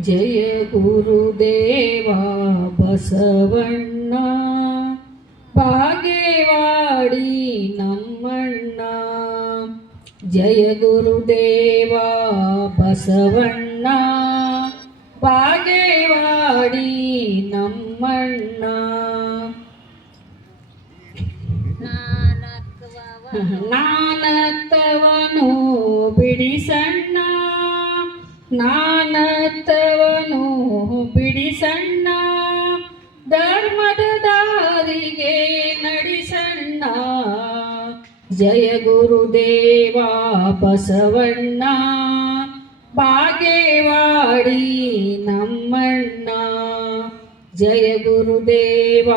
ಜಯ ಗುರುದೇವ ಬಸವಣ್ಣ ಬಾಗೇವಾಡಿ ನಮ್ಮಣ್ಣ. ಜಯ ಗುರುದೇವ ಬಸವಣ್ಣ ಬಾಗೇವಾಡಿ ನಮ್ಮಣ್ಣ. ನಾನತ್ತವನು ಬಿಡಿಸಣ್ಣ, ನಾನತ್ತವನು ಬಿಡಿಸಣ್ಣ, ಧರ್ಮದ ದಾರಿಗೆ ನಡೆಸಣ್ಣ. ಜಯ ಗುರುದೇವ ಬಸವಣ್ಣ ಬಾಗೇವಾಡಿ ನಮ್ಮಣ್ಣ. ಜಯ ಗುರುದೇವ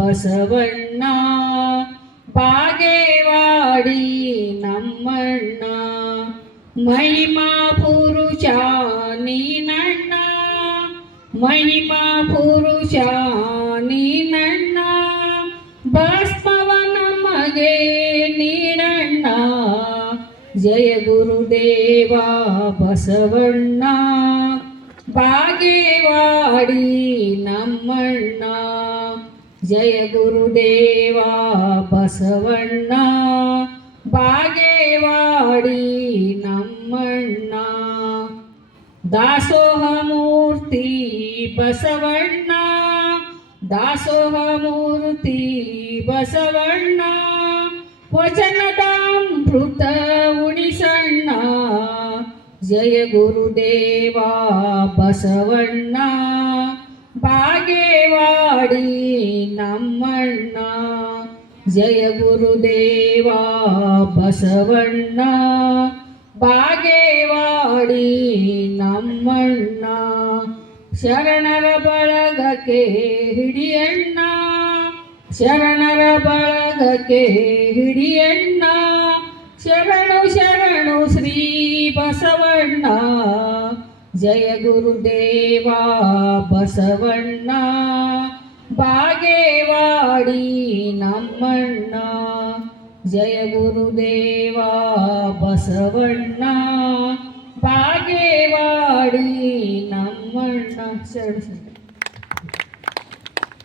ಬಸವಣ್ಣ ಬಾಗೇವಾಡಿ ನಮ್ಮಣ್ಣ. ಮಹಿಮಾ ಪುರುಷ ನೀನಣ್ಣ, ಮಹಿಮಾ ಪುರುಷ ನೀನಣ್ಣ, ಭಸ್ಮವ ನಮಗೆ ನೀಡಣ್ಣ. ಜಯ ಗುರುದೇವ ಬಸವಣ್ಣ ಬಾಗೇವಾಡಿ ನಮ್ಮಣ್ಣ. ಜಯ ಗುರುದೇವ ಬಸವಣ್ಣ ಬಾಗೇವಾಡಿ ನಮ್ಮಣ್ಣ. ದಾಸೋಹ ಮೂರ್ತಿ ಬಸವಣ್ಣ, ದಾಸೋಹ ಮೂರ್ತಿ ಬಸವಣ್ಣ, ವಚನದಾಮೃತ ಉಣಿಸಣ್ಣ. ಜಯ ಗುರುದೇವ ಬಸವಣ್ಣ ಬಾಗೇವಾಡಿ ನಮ್ಮಣ್ಣ. ಜಯ ಗುರುದೇವ ಬಸವಣ್ಣ ಬಾಗೇವಾಡಿ ನಮ್ಮಣ್ಣ. ಶರಣರ ಬಳಗಕ್ಕೆ ಹಿಡಿಯಣ್ಣ, ಶರಣರ ಬಳಗಕ್ಕೆ ಹಿಡಿಯಣ್ಣ, ಶರಣು ಶರಣು ಶ್ರೀ ಬಸವಣ್ಣ. ಜಯ ಗುರುದೇವ ಬಸವಣ್ಣ ಬಾಗೇವಾಡಿ ನಮ್ಮಣ್ಣ. ಜಯ ಗುರುದೇವ ಬಸವಣ್ಣ ಬಾಗೇವಾಡಿ ನಮ್ಮಣ್ಣ. ಶರಣ